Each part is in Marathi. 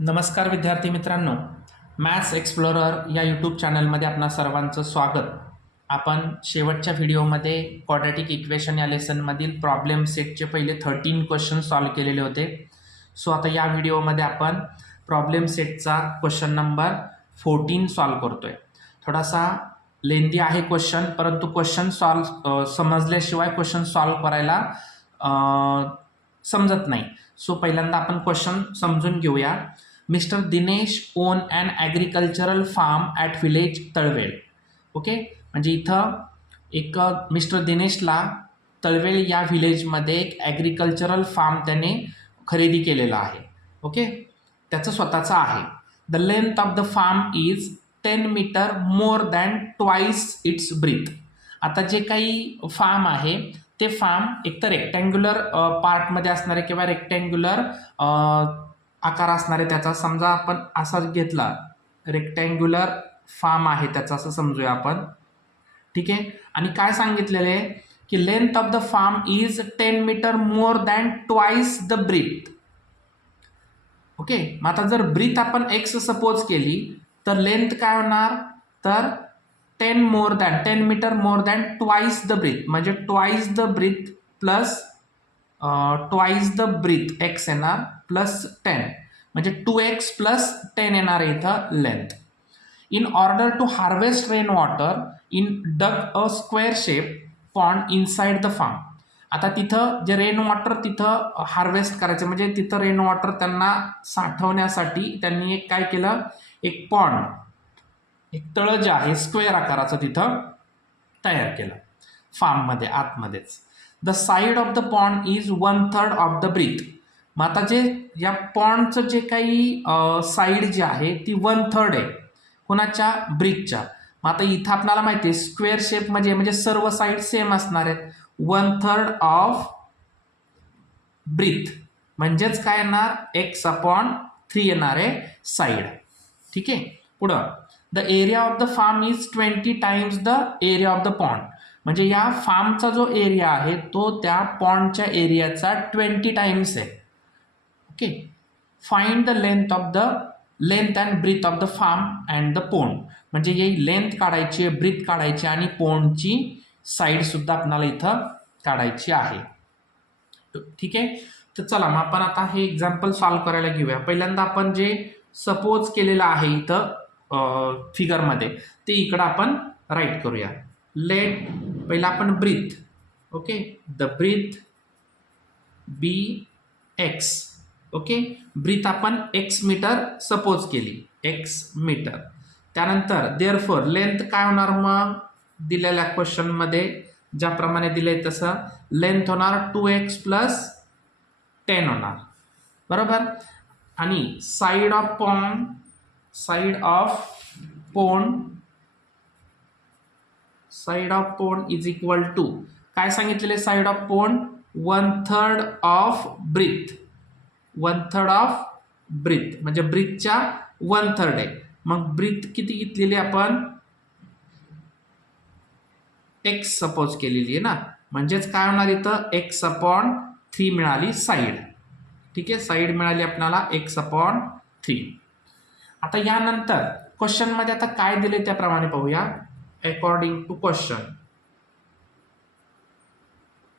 नमस्कार विद्यार्थी मित्रांनो, मॅथ्स एक्सप्लोरर या यूट्यूब चॅनलमध्ये आपणा सर्वांचं स्वागत. आपण शेवटच्या व्हिडिओमध्ये क्वाड्रॅटिक इक्वेशन या लेसनमधील प्रॉब्लेम सेटचे पहिले 13 क्वेश्चन सॉल्व्ह केलेले होते. सो आता या व्हिडिओमध्ये आपण प्रॉब्लेम सेटचा क्वेश्चन नंबर 14 सॉल्व्ह करतोय. थोडासा लेंदी आहे क्वेश्चन, परंतु क्वेश्चन समजल्याशिवाय क्वेश्चन सॉल्व्ह करायला समजत नाही. सो पहिल्यांदा आपण क्वेश्चन समजून घेऊया. Mister Dinesh own and agricultural farm at village Talwel. Okay, म्हणजे इथं एक मिस्टर दिनेशला तळवेल या व्हिलेजमध्ये एक ॲग्रिकल्चरल फार्म त्याने खरेदी केलेला आहे. ओके, त्याचं स्वतःचं आहे. The length of the farm is 10 metre more than twice its breadth. आता जे काही फार्म आहे ते फार्म एक तर रेक्टँग्युलर पार्टमध्ये असणारे किंवा रेक्टँग्युलर आकार असणारे, त्याचा समजा आपण असा घेतला रेक्टँग्युलर फार्म आहे त्याचा, असं समजूया आपण. ठीक आहे, आणि काय सांगितलेलं आहे की length of the farm is 10 metre more than twice the breadth. Okay, मग आता जर ब्रीथ आपण एक्स सपोज केली तर लेंथ काय होणार, तर 10 metre more than twice the breadth, म्हणजे twice the breadth plus twice the breadth x येणार प्लस 10, म्हणजे 2x प्लस 10 येणार आहे इथं length. In order to harvest rain water in dug a square shape pond inside the farm. आता तिथं जे रेन वॉटर तिथं हार्वेस्ट करायचं, म्हणजे तिथं रेन वॉटर त्यांना साठवण्यासाठी त्यांनी एक काय केलं, एक पॉन्ड, एक तळ जे आहे स्क्वेअर आकाराचं तिथं तयार केलं फार्ममध्ये आतमध्येच. The side of the pond is 1/3 of the breadth. मग आता जे या पॉन्डचं जे काही साईड जे आहे ती 1/3 आहे कोणाच्या, ब्रीथच्या. मग आता इथं आपल्याला माहिती आहे स्क्वेअर शेप म्हणजे सर्व साईड सेम असणार आहेत. 1/3 ऑफ ब्रीथ म्हणजेच काय येणार, x/3 येणार आहे साईड. ठीक आहे, पुढं the area of the farm is 20 times the area of the pond. म्हणजे या फार्मचा जो एरिया आहे तो त्या पॉन्डच्या एरियाचा 20 टाइम्स आहे. Okay, find the length and breadth of the farm and the pond. म्हणजे ही लेंथ काढायची आहे, ब्रीथ काढायची आणि पोंडची साईड सुद्धा आपल्याला इथं काढायची आहे. ठीक आहे, तर चला मग आपण आता हे एक्झाम्पल सॉल्व्ह करायला घेऊया. पहिल्यांदा आपण जे सपोज केलेलं आहे इथं फिगरमध्ये ते इकडं आपण राईट करूया. लेट पहिला आपण breadth. Okay, the breadth be x. Okay, breadth आपण x मीटर सपोज केली, x मीटर. त्यानंतर देअरफॉर लेंथ काय होणार, मग दिलेल्या क्वेश्चनमध्ये ज्याप्रमाणे दिले तसं लेंथ होणार 2x प्लस 10 होणार, बरोबर. आणि side of pond is equal to काय सांगितलेले, side of pond 1/3 of breadth. 1/3 of breadth म्हणजे ब्रीथच्या 1/3 आहे. मग ब्रीथ किती घेतलेली आपण, x सपोज केलेली आहे ना, म्हणजेच काय होणार इथं x/3 मिळाली साईड. ठीक आहे, साईड मिळाली आपल्याला x/3. आता यानंतर क्वेश्चनमध्ये आता काय दिले त्याप्रमाणे पाहूया. अकॉर्डिंग टू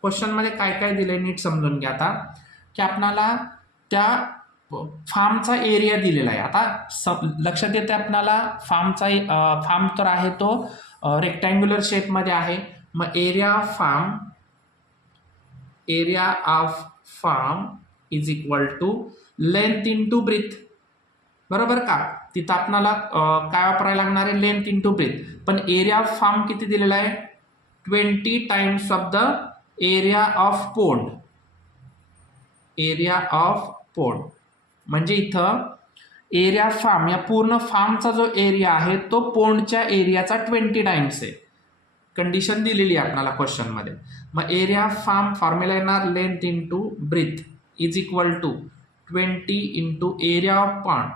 क्वेश्चनमध्ये काय काय दिले नीट समजून घ्या. आता की आपणाला त्या फार्मचा एरिया दिलेला आहे. आता लक्षात येते आपणाला फार्म तर आहे तो रेक्टँग्युलर शेपमध्ये आहे. मग area of farm is equal to length into breadth, बरोबर का. तिथं आपणाला काय वापरायला लागणार आहे, लेंथ इंटू ब्रीथ. पण एरिया ऑफ फार्म किती दिलेला आहे, 20 times of the area of pond. म्हणजे इथं एरिया फार्म या पूर्ण फार्मचा जो एरिया आहे तो पोंडच्या एरियाचा 20 टाइम्स आहे. कंडिशन दिलेली आहे आपल्याला क्वेश्चनमध्ये. मग एरिया फार्म फॉर्म्युला येणार length into breadth is equal to 20 into area of pond.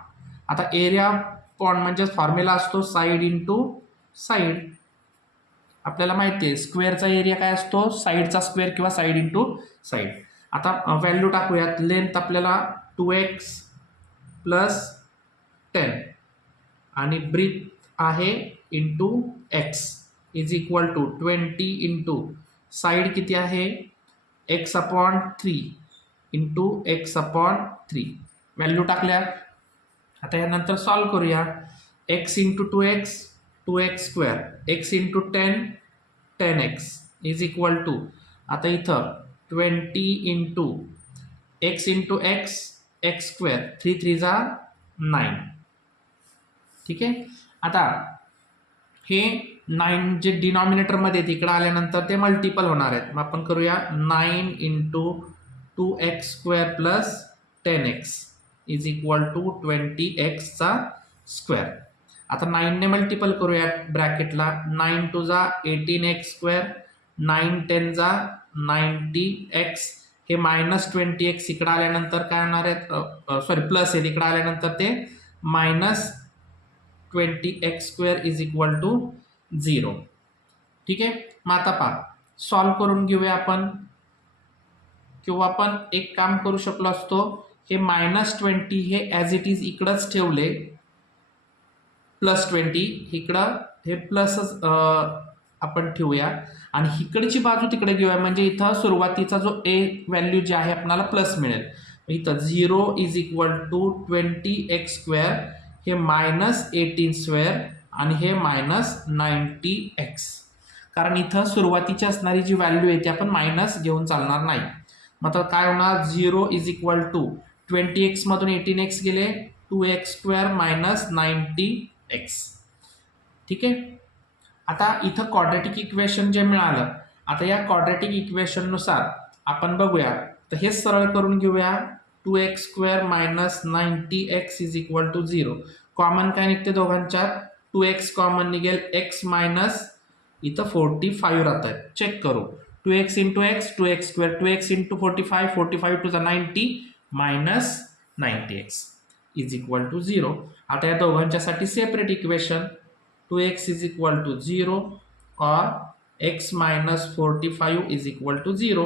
आता एरिया ऑफ पॉन्ड म्हणजे फॉर्म्युला असतो साईड इंटू साईड. आपल्याला माहिती आहे स्क्वेअरचा एरिया काय असतो, साईडचा स्क्वेअर किंवा साईड इंटू साईड. आता व्हॅल्यू टाकूयात. लेंथ आपल्याला 2x प्लस 10 आणि ब्रीथ आहे into x is equal to 20 into side किती आहे x upon 3 into x upon 3 value टाकल्या. आता यानंतर सॉल्व करूया. X into 2x 2x square x into 10 10x is equal to आता इथं 20 into x into x x square 3 3 जा 9. ठीक आहे. आता हे 9 जे डिनॉमिनेटरमध्ये तिकडं आल्यानंतर ते मल्टिपल होणार आहेत. मग आपण करूया 9 into 2x square plus 10x is equal to 20x चा स्क्वेअर. आता 9ने मल्टिपल करूया ब्रॅकेटला. 9 टू जा 18x स्क्वेअर 9 10 जा 90x हे मायनस 20x इकडं आल्यानंतर काय होणार आहेत सॉरी प्लस आहे इकडं आल्यानंतर ते minus 20x square is equal to 0. ठीक आहे. मग आता पहा सॉल्व करून घेऊया आपण किंवा आपण एक काम करू शकलो असतो हे -20 हे ॲज इट इज इकडंच ठेवले +20 इकडं हे प्लसच आपण ठेवूया आणि इकडची बाजू तिकडे घेऊया म्हणजे इथं सुरुवातीचा जो ए व्हॅल्यू जे आहे आपल्याला प्लस मिळेल. इथं 0 is equal to 20x square हे -18 स्क्वेअर आणि हे -90x कारण इथं सुरुवातीची असणारी जी व्हॅल्यू आहे ती आपण मायनस घेऊन चालणार नाही. मग आता काय होणार 0 इज इक्वल टू 20x मधून 18x गेले 2x स्क्वेअर मायनस 90x. ठीक आहे. आता इथं क्वाड्रॅटिक इक्वेशन जे मिळालं आता या क्वाड्रॅटिक इक्वेशननुसार आपण बघूया तर हेच सरळ करून घेऊया 2x square minus 90x is equal to 0. Common काय निघते दोघांच्यात 2x कॉमन निघेल x मायनस इथं 45 राहत आहे. चेक करू 2x into x 2x square 2x into 45 45 to the 90 minus 90x is equal to 0. आता या दोघांच्यासाठी separate equation 2x is equal to 0 or x minus 45 is equal to 0.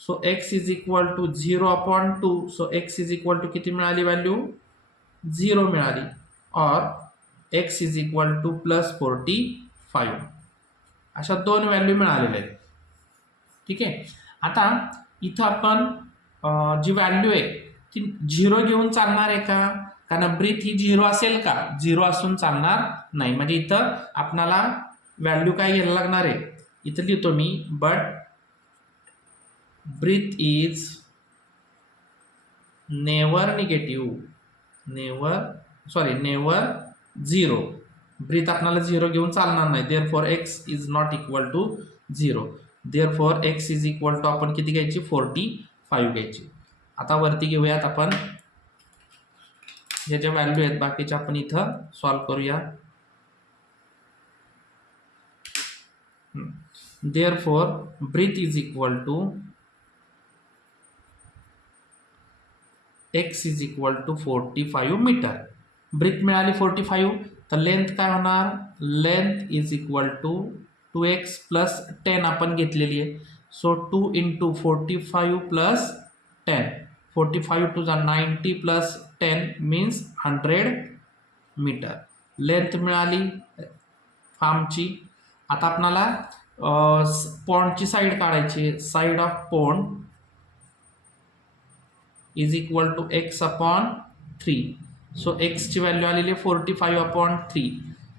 So x is equal to 0 upon 2. So x is equal to किती मिळाली व्हॅल्यू 0 मिळाली or x is equal to plus 45. अशा दोन व्हॅल्यू मिळालेल्या आहेत. ठीक आहे. आता इथं आपण जी व्हॅल्यू आहे ती 0 घेऊन चालणार आहे का कारण ब्रीथ ही 0 असेल का 0 असून चालणार नाही. म्हणजे इथं आपल्याला व्हॅल्यू काय घ्यायला लागणार आहे इथं लिहितो मी but breadth is never negative never 0. Breadth आपल्याला 0 घेऊन चालणार नाही. Therefore x is not equal to 0. Therefore x is equal to आपण किती घ्यायची 45 घ्यायची. आता वरती घेऊयात आपण ज्या ज्या व्हॅल्यू आहेत बाकीच्या आपण इथं सॉल्व करूया. Therefore breadth is equal to x is equal to 45 metre. Breadth मिळाली 45 तर लेंथ काय होणार length is equal to 2x plus 10 आपण घेतलेली आहे. So 2 into 45 plus 10 45 to the 90 plus 10 means 100 metre length मिळाली फार्मची. आता आपणाला पॉन्डची साईड काढायची. Side of pond is equal to x upon 3. So एक्सची व्हॅल्यू आलेली आहे 45 अपॉन 3.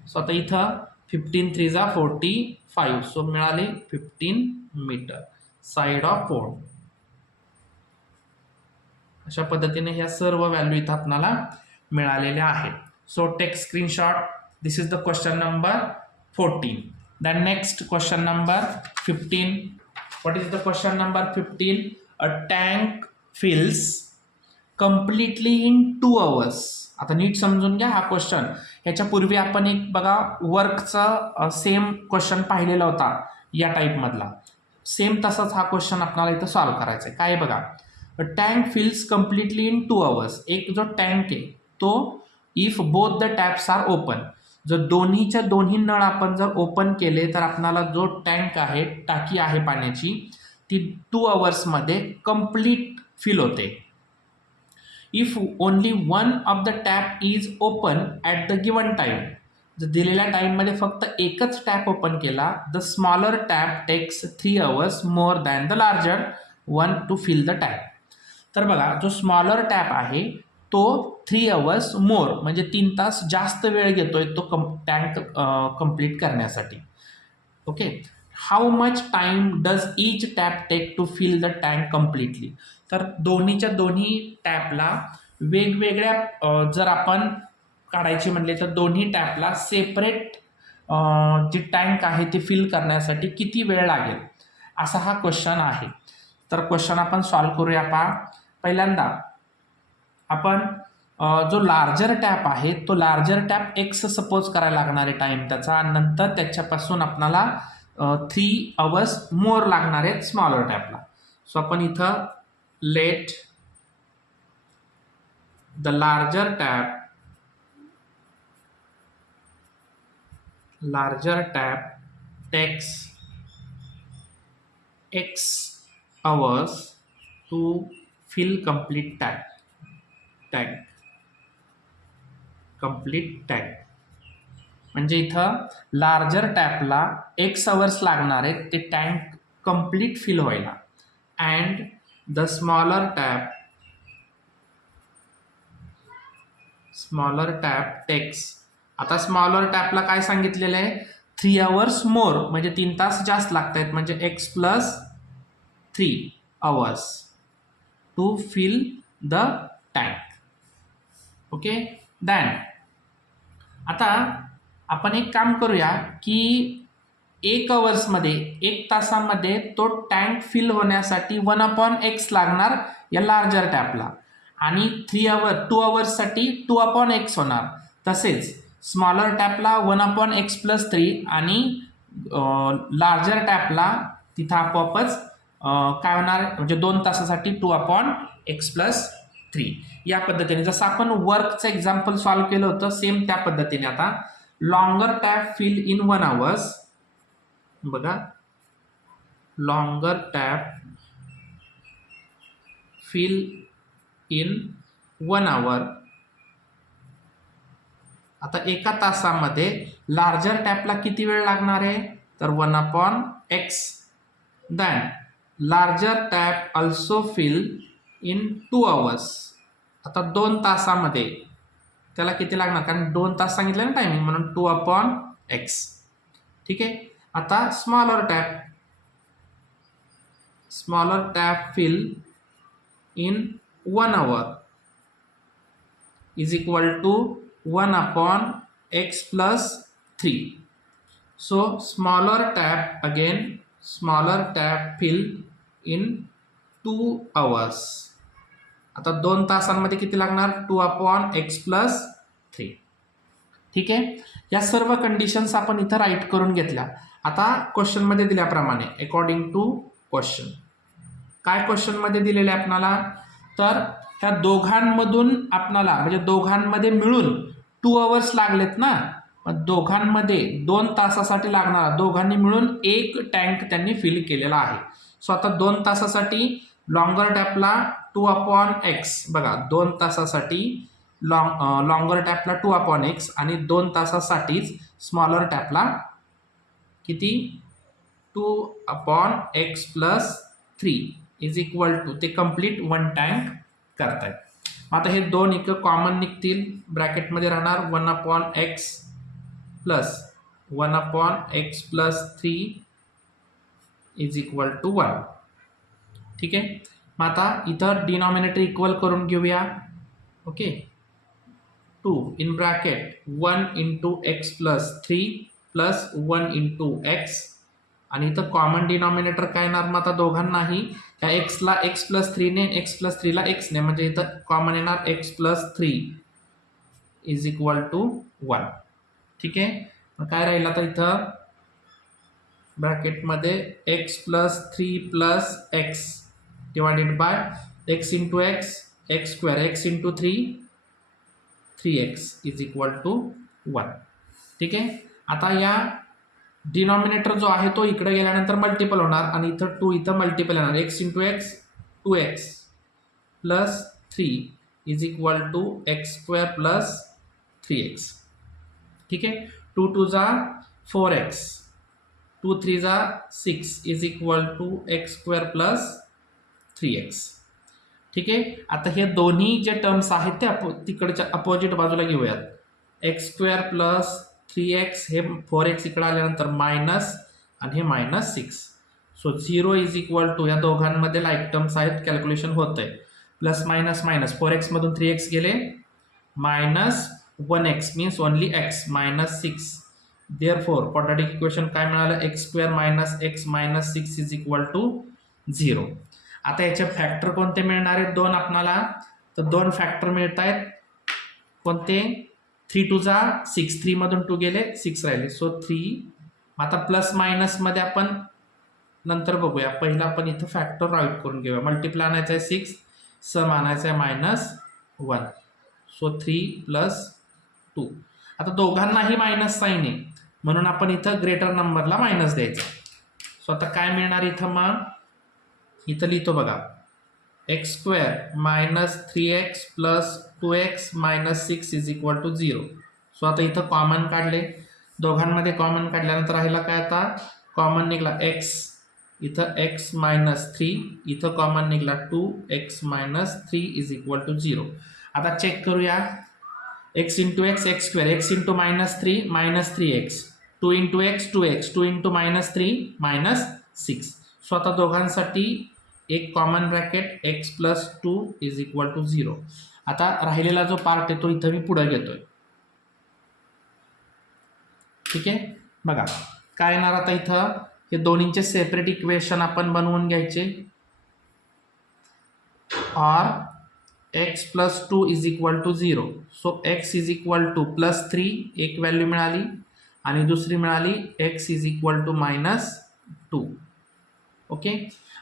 सो आता इथं 15 3 जा 45 सो मिळाले 15 मीटर साईड ऑफ पॉन्ड. अशा पद्धतीने ह्या सर्व व्हॅल्यू इथं आपल्याला मिळालेल्या आहेत. So take screenshot. This is the question number 14. The next question number 15. What is the question number 15? A tank fills completely in 2 hours. आता नीट समजून घ्या हा क्वेश्चन. ह्याच्यापूर्वी आपण एक बघा वर्कचा सेम क्वेश्चन पाहिलेला होता या टाईपमधला. सेम तसाच हा क्वेश्चन आपल्याला इथं सॉल्व करायचा आहे. काय बघा tank fills completely in 2 hours. एक जो टँक आहे तो if both the taps are open जर दोन्हीच्या दोन्ही नळ आपण जर ओपन केले तर आपल्याला जो टँक आहे टाकी आहे पाण्याची ती 2 hours मध्ये कम्प्लीट फिल होते. If only one of the tap is open at the given time, जर दिलेल्या टाईममध्ये फक्त एकच टॅप ओपन केला, the smaller tap takes 3 hours more than the larger one to fill the tap. तर बघा, जो स्मॉलर टॅप आहे तो 3 hours मोर म्हणजे 3 तास जास्त वेळ घेतोय तो टँक कंप्लीट करण्यासाठी. Okay, how much time does each tap take to fill the tank completely. तर दोन्हीच्या दोन्ही टॅपला वेगवेगळ्या जर आपण काढायची म्हणले तर दोन्ही टॅपला सेपरेट जी टँक आहे ती फिल करण्यासाठी किती वेळ लागेल, असा हा क्वेश्चन आहे. तर क्वेश्चन आपण सॉल्व्ह करूया. पहा, पहिल्यांदा आपण जो लार्जर टॅप आहे तो लार्जर टॅप एक्स सपोज करायला लागणार आहे टाईम त्याचा, आणि नंतर त्याच्यापासून आपल्याला 3 hours मोर लागणार आहेत स्मॉलर टॅपला. सो आपण इथं let the larger tap takes x hours to fill complete tank. म्हणजे इथं लार्जर टॅपला x hours लागणार आहेत ते टँक कंप्लीट फिल व्हायला. And the smaller tap takes, आता स्मॉलर टॅपला काय सांगितलेलं आहे, 3 hours मोर म्हणजे 3 तास जास्त लागत आहेत, म्हणजे x + 3 hours to fill the tank. Okay, then आता आपण एक काम करूया की 1 hours एक तासामध्ये तो टँक फिल होण्यासाठी 1/x लागणार या लार्जर टॅपला, आणि 2 hours 2/x होणार. तसेच स्मॉलर टॅपला 1/x + 3 आणि लार्जर टॅपला तिथं आपोआपच काय होणार, म्हणजे 2 तासासाठी 2/x + 3. या पद्धतीने जसं आपण वर्कचं एक्झाम्पल सॉल्व्ह केलं होतं सेम त्या पद्धतीने आता longer tap fill in 1 hours. बघा, longer tap fill in 1 hour. आता एका तासामध्ये लार्जर टॅपला किती वेळ लागणार आहे, तर 1/x. Then larger tap also fill in 2 hours. आता 2 तासामध्ये त्याला किती लागणार, कारण 2 तास सांगितलं ना टायमिंग, म्हणून 2/x. ठीक आहे. आता smaller tap fill in 1 hour is equal to 1/x + 3. So smaller tap fill in 2 hours. आता 2 तासांमध्ये किती लागणार, 2/x + 3. ठीक आहे. या सर्व कंडिशन्स आपण इथं राईट करून घेतल्या. आता क्वेश्चनमध्ये दिल्याप्रमाणे अकॉर्डिंग टू क्वेश्चन, काय क्वेश्चनमध्ये दिलेले आहे आपणाला, तर ह्या दोघांमधून आपणाला म्हणजे दोघांमध्ये मिळून 2 hours लागलेत ना, दोघांमध्ये 2 तासासाठी लागणारा, दोघांनी मिळून एक टँक त्यांनी फिल केलेला आहे. सो आता 2 तासासाठी लॉंगर टॅपला 2/x, बघा 2 तासासाठी लॉंगर टॅपला 2/x आणि 2 तासासाठीच स्मॉलर टॅपला किती 2/x + 3 इज इक्वल टू, ते कंप्लीट 1 टँक करतायत. आता हे 2 इकडं कॉमन निघतील, ब्रॅकेटमध्ये राहणार 1/x + 1/x + 3 is equal to 1. ठीक आहे. मग आता इथं डिनॉमिनेटर इक्वल करून घेऊया. Okay, 2 in bracket 1 × x + 3 + 1 × x, आणि इथं कॉमन डिनॉमिनेटर काय येणार, मग आता दोघांनाही त्या एक्सला x + 3 ने, x + 3 ला x ने, म्हणजे इथं कॉमन येणार x + 3 इज इक्वल टू 1. ठीक आहे. मग काय राहील आता इथं ब्रॅकेटमध्ये x + 3 + x divided by x × x, x², x × 3, 3x is equal to 1. ठीक आहे. आता या डिनॉमिनेटर जो आहे तो इकडे गेल्यानंतर मल्टिपल होणार, आणि इथं 2 इथं मल्टिपल येणार, x × x 2x + 3 is equal to x square plus 3x. ठीक आहे. 2 2 जा 4x, 2 3 जा 6 is equal to x square plus 3x. ठीक आहे. आता हे दोन्ही जे टर्म्स आहेत ते तिकडच्या अपोजिट बाजूला घेऊयात. एक्स स्क्वेअर प्लस 3x हे 4x इकडे आल्यानंतर मायनस आणि हे -6. सो 0 इज इक्वल टू, या दोघांमध्ये लाईक टर्म्स आहेत, कॅल्क्युलेशन होत आहे. प्लस मायनस मायनस 4x मधून 3x गेले, -1x means only x, -6. Therefore quadratic equation काय मिळालं, x square minus x minus 6 is equal to 0. आता याचे फॅक्टर कोणते मिळणार आहेत दोन आपणाला, तर दोन फॅक्टर मिळत आहेत. कोणते, 3 2 जा 6, 3 मधून 2 गेले 6 राहिले, सो 3. आता प्लस मायनसमध्ये आपण नंतर बघूया, पहिला आपण इथं फॅक्टर राईट करून घेऊया. मल्टिप्लाय आणायचं आहे 6, सम आणायचं आहे -1, सो 3 + 2. आता दोघांनाही मायनस साईन आहे म्हणून आपण इथं ग्रेटर नंबरला मायनस द्यायचं. सो आता काय मिळणार इथं, मग इथं लिहितो बघा, x square minus 3x plus 2x minus 6 is equal to 0. So आता इथं कॉमन काढले, दोघांमध्ये कॉमन काढल्यानंतर राहिला काय, आता कॉमन निघाला x, इथं x मायनस 3, इथं कॉमन निघाला 2x minus 3 is equal to 0. आता चेक करूया, x into x x square, x into -3 -3x, 2 into x 2x, 2 into -3 -6. So आता दोघांसाठी एक common bracket x plus 2 is equal to 0. आता राहिलेला जो पार्ट आहे तो इथं मी पुढे घेतोय. ठीक आहे. बघा काय येणार आता इथं, हे दोन्हींचे सेपरेट इक्वेशन आपण बनवून घ्यायचे. और x plus 2 is equal to 0. So x is equal to +3 एक व्हॅल्यू मिळाली आणि दुसरी मिळाली x is equal to -2. Okay.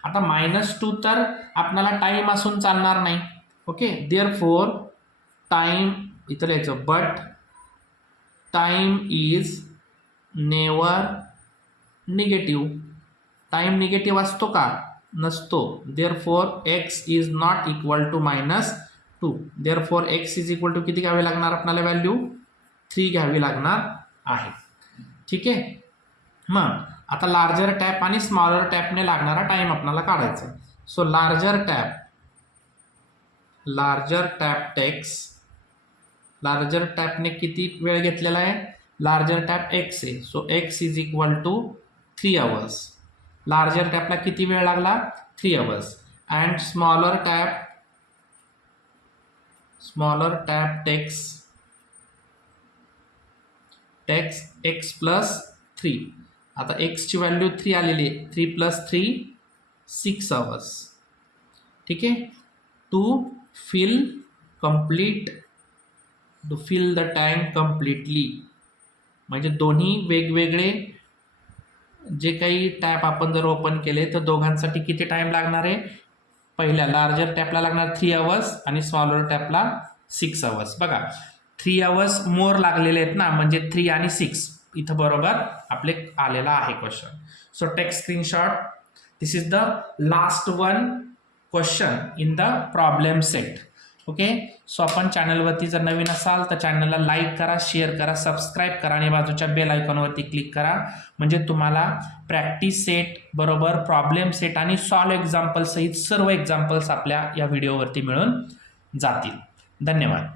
आता -2 तर आपल्याला टाईम असून चालणार नाही. ओके. देअरफॉर टाईम इथं लिहायचं, but time is never negative. Time negative असतो का, नसतो. Therefore x is not equal to -2. Therefore x is equal to किती घ्यावी लागणार आपल्याला, व्हॅल्यू 3 घ्यावी लागणार आहे. ठीक आहे. मग आता लार्जर टॅप आणि स्मॉलर टॅपने लागणारा टाइम आपल्याला काढायचा. सो लार्जर टॅपने किती वेळ घेतलेला आहे, लार्जर टॅप x आहे, so x is equal to 3 hours. Larger टॅपला किती वेळ लागला, 3 hours. And smaller tap takes x plus 3. आता x ची व्हॅल्यू 3 आलेली आहे, 3 + 3 6 hours. ठीक आहे. To fill the tank completely, म्हणजे दोन्ही वेगवेगळे जे काही टॅप आपण जर ओपन केले तर दोघांसाठी किती टाईम लागणार आहे, पहिल्या लार्जर टॅपला लागणार 3 hours आणि स्मॉलर टॅपला 6 hours. बघा 3 hours मोर लागलेले आहेत ना, म्हणजे 3 आणि 6 इथं बरोबर आपले आलेला आहे question. So take screenshot. This is the last one question in the problem set. Okay. So आपण चॅनलवरती जर नवीन असाल तर चॅनलला लाईक करा, शेअर करा, सबस्क्राईब करा आणि बाजूच्या बेल आयकॉनवरती क्लिक करा, म्हणजे तुम्हाला प्रॅक्टिस सेट बरोबर प्रॉब्लेम सेट आणि सॉल्व एक्झाम्पल सहित सर्व एक्झाम्पल्स आपल्या या व्हिडिओवरती मिळून जातील. धन्यवाद.